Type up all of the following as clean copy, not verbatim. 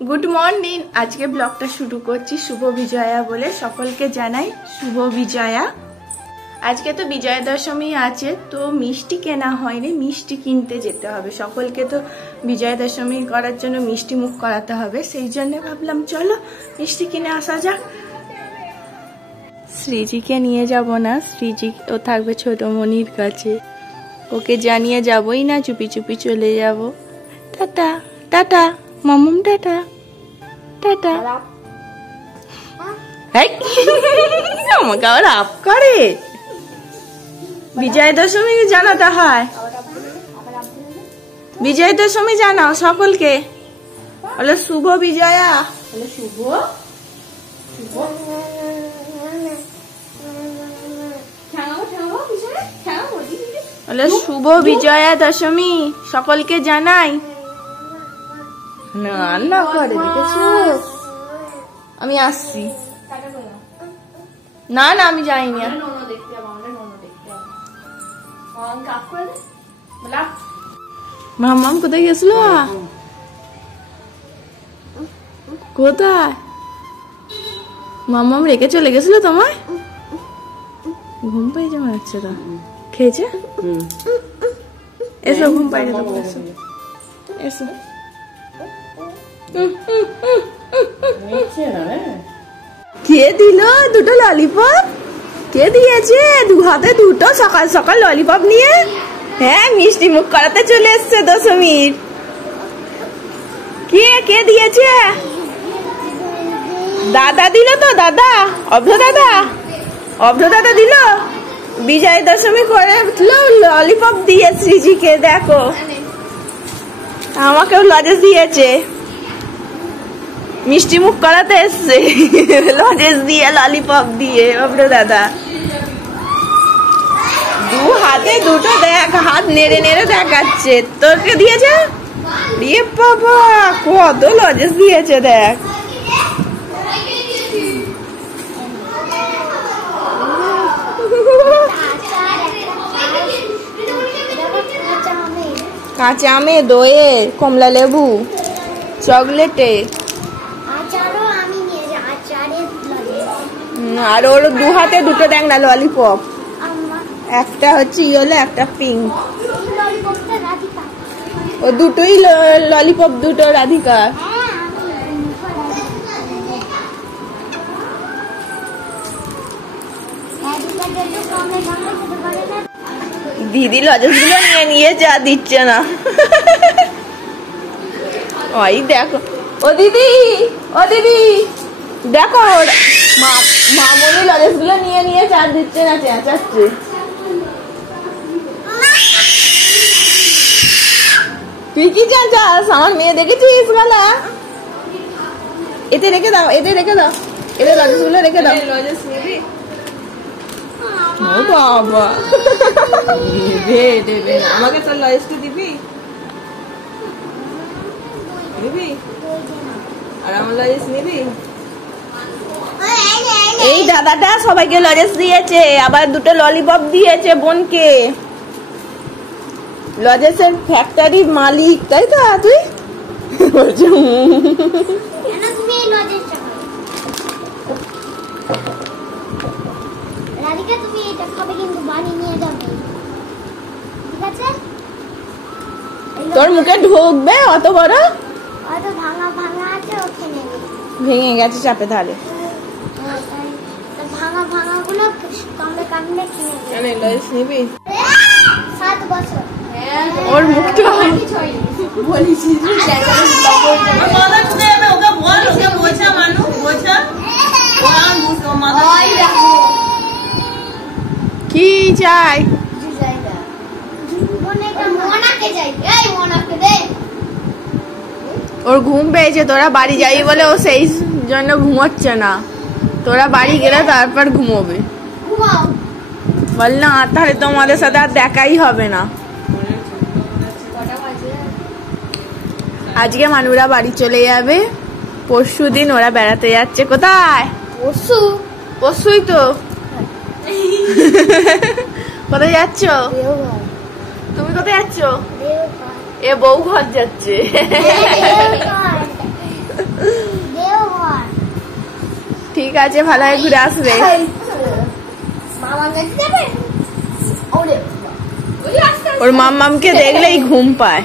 Good morning. আজকে ব্লগটা শুরু করছি শুভ বিজয়া বলে। সকলকে জানাই শুভ বিজয়া। আজকে তো বিজয়া দশমী আছে, তো মিষ্টি কেনা হয়নি, মিষ্টি কিনতে যেতে হবে। সকলকে তো বিজয়া দশমী করার জন্য মিষ্টি মুখ করাতে হবে, সেই জন্য ভাবলাম চলো মিষ্টি কিনে আসা যাক। শ্রীজিকে নিয়ে যাব না, শ্রীজি ও থাকবে ছোট মনির কাছে, ওকে জানিয়ে যাবই না, চুপি চুপি চলে যাব। টাটা টাটা মামুম, টাটা টাটা। আমাকে আবার আপ করে। বিজয়া দশমী জানাতে হয়, বিজয়া দশমী জানাও সকলকে, বলে শুভ বিজয়া, বলে শুভ বলে শুভ বিজয়া দশমী সকলকে জানাই। না করে দেখেছো, আমি আসছি। না না আমি যাইনি। মাম্মাম কোথায় গেছিল? কোথায় মাম্মাম রেখে চলে গেছিল তোমায়? ঘুম পেয়েছে মনে হচ্ছে। তো খেয়েছে? এসো ঘুম পাইনি তো, এসো এসো। কে দিল দুটো ললিপপ? কে দিয়েছে দু হাতে দুটো সকাল সকাল ললিপপ নিয়ে? হ্যাঁ, মিষ্টি মুখ করাতে চলে এসছে দশমীর। কে কে দিয়েছে? দাদা দিল তো, দাদা অভ্র দাদা, অভ্র দাদা দিল। বিজয়া দশমী করে ললিপপ দিয়ে শ্রীজিকে, দেখো আমাকেও লজেস দিয়েছে, মিষ্টি মুখ করাতে এসছে লজেস দিয়ে ললিপপ দিয়ে অভ্র দাদা। দু হাতে দুটো, দেখ হাত নেড়ে নেড়ে দেখাচ্ছে। তোকে দিয়েছে? দিয়ে বাবা কত লজেস দিয়েছে দেখ। কাঁচা আমে, দয়ে, কমলা লেবু, চকলেটে, আর ওর দু হাতে দুটো দেখ না ললিপপ, একটা হচ্ছে ইয়েলো একটা পিঙ্ক। ও দুটোই ললিপপ, দুটো রাধিকা। দিদি লজেস গুলো নিয়ে নিয়ে যা দিচ্ছে না। ওই দেখো, ও দিদি, ও দিদি দেখো মামনি লজেস গুলো নিয়ে নিয়ে চা দিচ্ছে না, চেঁচাচ্ছে। তুই কি চেঁচাস? আমার মেয়ে দেখেছিস গলা? এতে রেখে দাও, এতে রেখে দাও, এতে লজেস গুলো রেখে দাও। লজেস নিবি? ও বাবা, দেবে না আমাকে, তোর লজেসটা দিবি? দিবি? আর আমার লজেস নিবি? এই দাদাটা সবাইকে লজেস দিয়েছে, আবার দুটো ললিপপ দিয়েছে বোনকে। লজেসের ফ্যাক্টরির মালিক, তাই তো তুই? তোর মুখে ঢুকবে অত বড়? ভেঙে গেছে চাপে ধারে। ওর মুখটা কি চাই? ওর ঘুম পেয়েছে, তোরা বাড়ি যাবি বলে ও সেই জন্য ঘুমোচ্ছে না। তোরা বাড়ি গেলে তারপর ঘুমোবে। বল না, তাহলে তোমাদের সাথে আর দেখাই হবে না। আজকে মানুরা বাড়ি চলে যাবে, পরশু দিন ওরা বেড়াতে যাচ্ছে। কোথায়? পরশু। পরশুই তো। কোথায় যাচ্ছ? তুমি কোথায় যাচ্ছ? এ বউ ঘর যাচ্ছে। আছে, ভালো হয়ে ঘুরে আসবে। ওর মাম্মামকে দেখলেই ঘুম পায়।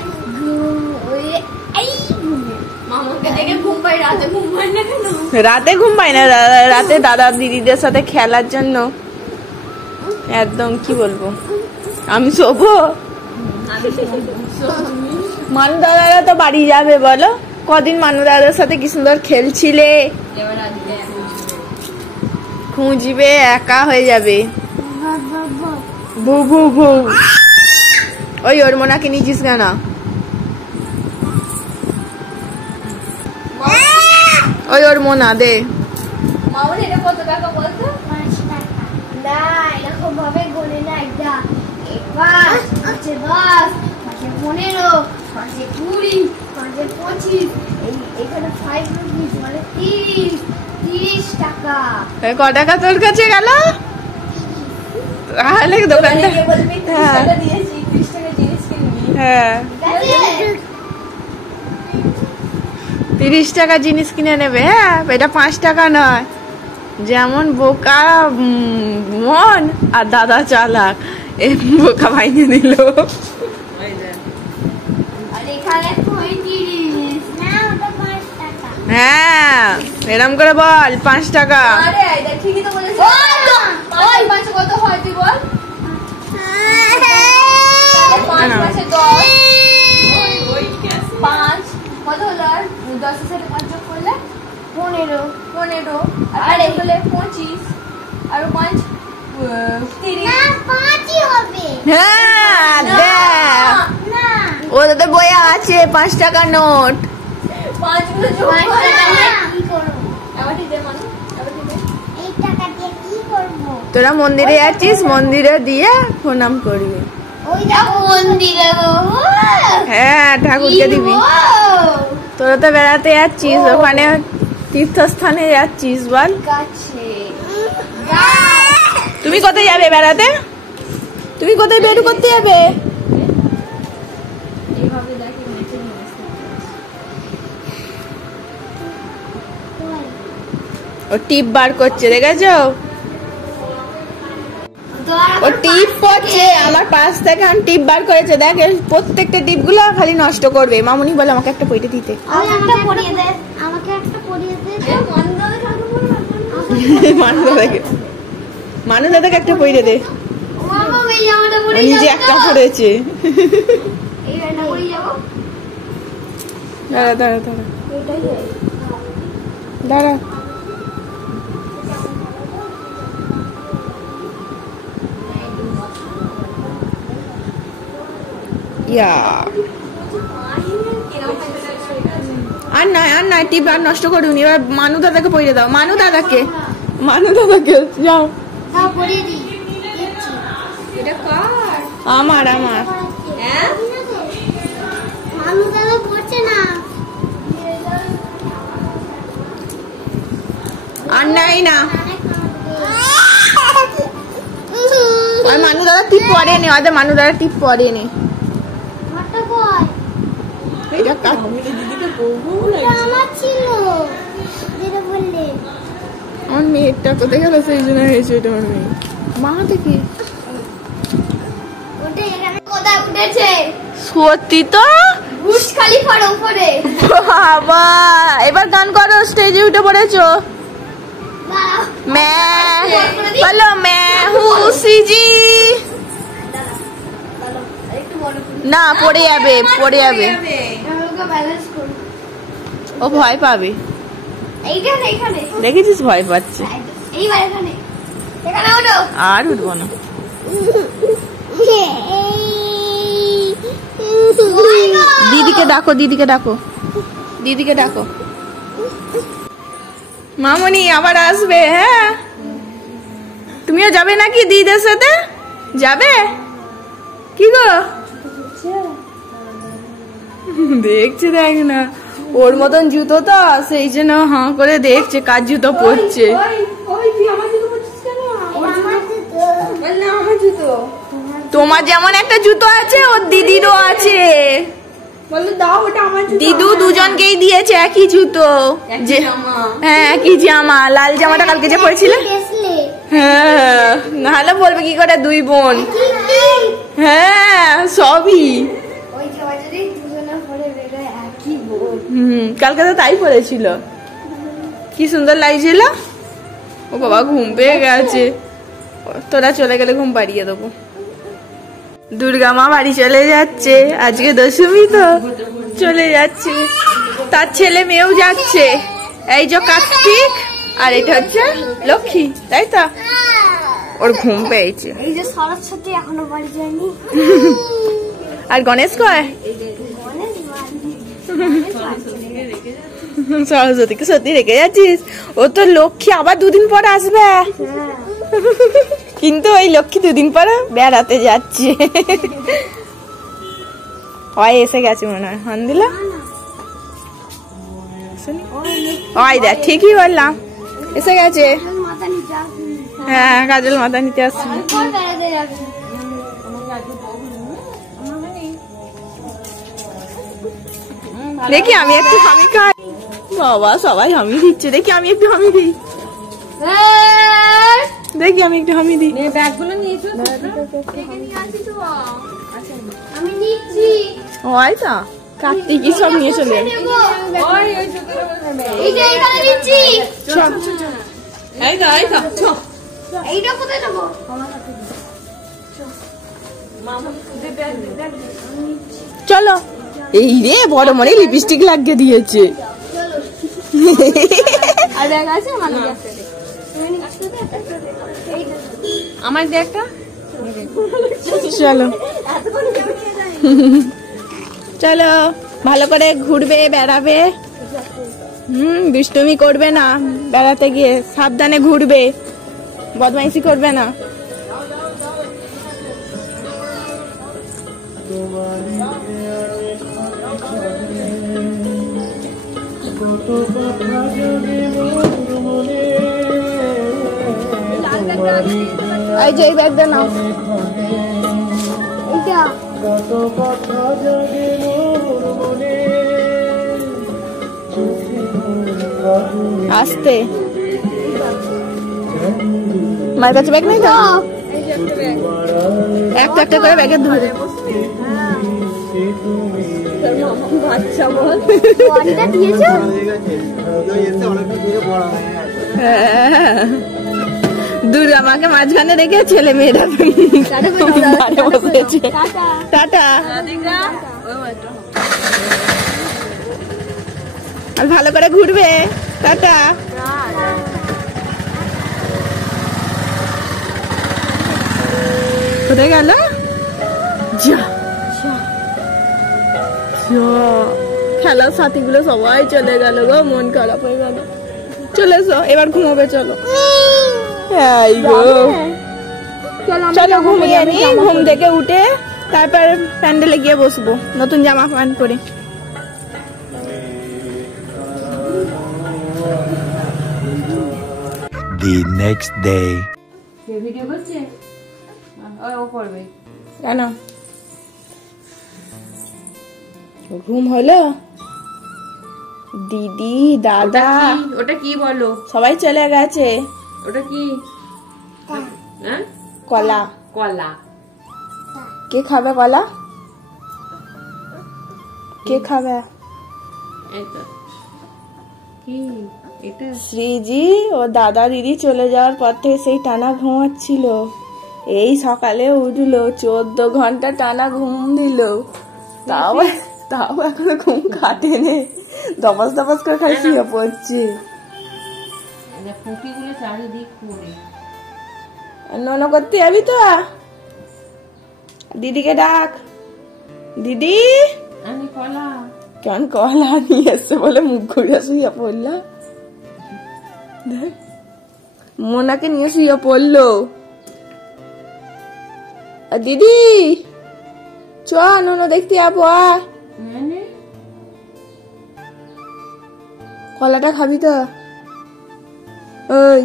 রাতে ঘুম পায় না, রাতে দাদা দিদিদের সাথে খেলার জন্য একদম কি বলবো, আমি শোবো। মানু দাদারা তো বাড়ি যাবে বলো, কদিন মানু দাদার সাথে কি সুন্দর খেলছিলে, খুঁজবে, একা হয়ে যাবে। ভু ভু ভু। ওই ওর মোনাকে নিয়েছিস কেন? ওই ওর মোনা দে। কত টাকা বলতো? 5 টাকা। না এরকম ভাবে গোনে না, এটা 1 5 10 15 20 25 এখানে 5 রুপিস মানে 30 টাকা। ক টাকা তোর কাছে গেল? তাহলে দোকানটা বলবি 30 টাকা দিয়েছি, 30 টাকা জিনিস কিনবি। হ্যাঁ 30 টাকা জিনিস কিনে নেবে। হ্যাঁ এটা 5 টাকা নয়। যেমন বোকা মন আর দাদা চালাক, এই বোকা ভাইনে দিল। হ্যাঁ এরম করে বল 5 টাকা। ঠিকই তো বলেছিস। কত হয় তুই বল? 5 মাসে 10 5 কত হলো? আর 10 এর সাথে 5 যোগ করলে 15 আর এই হলে 25 আর 5 30। না 5ই হবে। হ্যাঁ দেখ ওটা তো বইয়ে আছে 5 টাকা নোট। 5 গুলো যোগ করে কি করব? আবার দিতে মানে আবার দিতে। এই টাকা দিয়ে কি করব? তোরা মন্দিরে যাচ্ছিস, মন্দিরে দিয়ে প্রণাম করবি। ওই দেখো মন্দিরে বাবু। হ্যাঁ ঠাকুরকে দিবি। তোরা তো বেড়াতে যাচ্ছিস, ওখানে তীর্থস্থানে যাচ্ছিস বল। তুমি কোথায় যাবে বেড়াতে? তুমি কোথায় বের করতে যাবে? ও টিপ বার করছে, দেখেছো? ও টিপ করছে আমার পাশ থেকে, আমি টিপ বার করেছে। দেখ প্রত্যেকটা টিপ গুলো খালি নষ্ট করবে। মামুনি বলে আমাকে একটা পইতে দিতে। মানু দাদাকে একটা পইতে দে। নিজে একটা পড়েছে। দাঁড়া দাঁড়া দাঁড়া দাঁড়া। আর নয় টিপ আর নষ্ট করুন। এবার মানু দাদাকে পড়ে দাও। মানু দাদাকে যাও। আমার আর নাই না। মানু দাদা টিপ পরে নে, মানু দাদা টিপ পরে নে। আমার মেয়েরটা কোথায় গেল? সেই জন্য হয়েছে এটা। আমার মেয়ে মা হাতে কি সত্যি তো বুর্জ খলিফার উপরে। বাবা এবার গান করো, স্টেজে উঠে পড়েছো। বলো मैं हूँ सीजी। না পড়ে যাবে, পড়ে যাবে। ও ভয় পাবে। দেখেছিস ভয় পাচ্ছে। আর উঠবো না। দিদিকে ডাকো, দিদিকে ডাকো, দিদিকে ডাকো। মামনি আবার আসবে। হ্যাঁ তুমিও যাবে নাকি দিদিদের সাথে? যাবে কি গো? দেখছে, দেখ না ওর মতন জুতো তো, সেই জন্য হাঁ করে দেখছে কার জুতো পরছে। তোমার যেমন একটা জুতো আছে ওর দিদিরও আছে। বললো দাও ওটা আমার জুতো। দিদু দুজনকেই দিয়েছে একই জুতো, যে হ্যাঁ একই জামা, লাল জামাটা কালকে যে পরেছিলে। হ্যাঁ নাহলে বলবে কি করে দুই বোন। হ্যাঁ সবই। কালকে তো তাই পরেছিল, কি সুন্দর লাগছিল। ও বাবা ঘুম পেয়ে গেছে, তোরা চলে গেলে ঘুম পাড়িয়ে দেবো। দুর্গা মা বাড়ি চলে যাচ্ছে, আজকে দশমী তো চলে যাচ্ছে। তার ছেলে মেয়েও যাচ্ছে, এই যে কার্তিক আর এটা হচ্ছে লক্ষ্মী, তাই তো? ওর ঘুম পেয়েছে। এই যে সরস্বতী এখনো বাড়ি যায়নি। আর গণেশ কয়? সরস্বতীকে সত্যি রেখে যাচ্ছিস? ও তো লক্ষ্মী আবার দুদিন পর আসবে, কিন্তু ওই লক্ষ্মী দুদিন পরে বেড়াতে যাচ্ছে। হয় এসে গেছে মনে হয়, হান দিলা। ওই দেখ ঠিকই বললাম, এসে গেছে। হ্যাঁ কাজল মাথা নিতে আসছে। দেখি আমি একটু হামি খাই। বাবা সবাই হামি দিচ্ছে, দেখি আমি একটু হামি দিই। দেখি আমি একটু হামি দিই। ব্যাগগুলো নিয়েছো? আমি নিচ্ছি। ওই তো কার্তিকই সব নিয়ে চলে যাবে। এইটা কোথায় নেবো? চলো। এই রে বড় মনে লিপস্টিক লাগিয়ে দিয়েছে। আমার ব্যাগটা চলো চলো, ভালো করে ঘুরবে বেড়াবে। দুষ্টুমি করবে না, বেড়াতে গিয়ে সাবধানে ঘুরবে, বদমাইশি করবে না। এই যে এই ব্যাগটা নাও। আসতে মায়ের কাছে ব্যাগ নেই তো, একটা একটা করে ব্যাগের ধরে। দুর্গা মাকে মাঝখানে রেখে ছেলে মেয়েরা বসেছে। টাটা। আর ভালো করে ঘুরবে। টাটা। কোথায় গেল? যা খেলার সাথীগুলো সবাই চলে গেল গো, মন খারাপ হয়ে গেল। চলে এসো এবার ঘুমাবে, চলো। চলো ঘুমিয়ে নি, ঘুম থেকে উঠে তারপর প্যান্ডেলে গিয়ে বসবো নতুন জামা প্যান্ট পরে। The next day. ভিডিও করছে ও করবে কেন? ঘুম হলো? দিদি দাদা ওটা কি বলো? সবাই চলে গেছে। ওটা কি? কলা। কলা। কে খাবে কলা? কে খাবে? কি এটা? শ্রীজি ও দাদা দিদি চলে যাওয়ার পর থেকে সেই টানা ঘুমাচ্ছিল, এই সকালে উঠলো, 14 ঘন্টা টানা ঘুম দিল, তাও এখনো ঘুম কাটেনি, দপাস দপাস করে খালি শুয়ে পড়ছে। নন করতে যাবি তো? দিদিকে ডাক। দিদি আমি কলা। কেমন কলা নিয়ে এসছে বলে মুখ ঘুরে শুয়ে পড়লা। মোনাকে নিয়ে শুয়ে পড়লো। দিদি চ নন দেখতে যাবো, কলাটা খাবি তো? ওই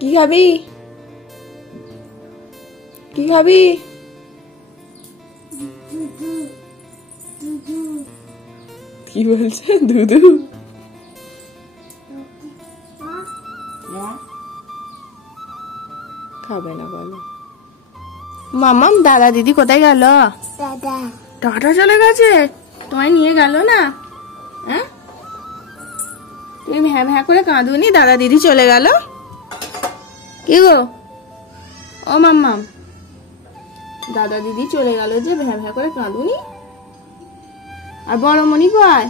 কি খাবি? কি খাবি? কি বলছে? দুধু খাবে না বলো। মামাম দাদা দিদি কোথায় গেল? টাটা চলে গেছে, তোমায় নিয়ে গেল না? হ্যাঁ, তুমি ভ্যাঁ ভ্যাঁ করে কাঁদুনি? দাদা দিদি চলে গেল। কি গো ও মাম্মাম, দাদা দিদি চলে গেল যে ভ্যাঁ ভ্যাঁ করে কাঁদুনি? আর বড় মনি কয়?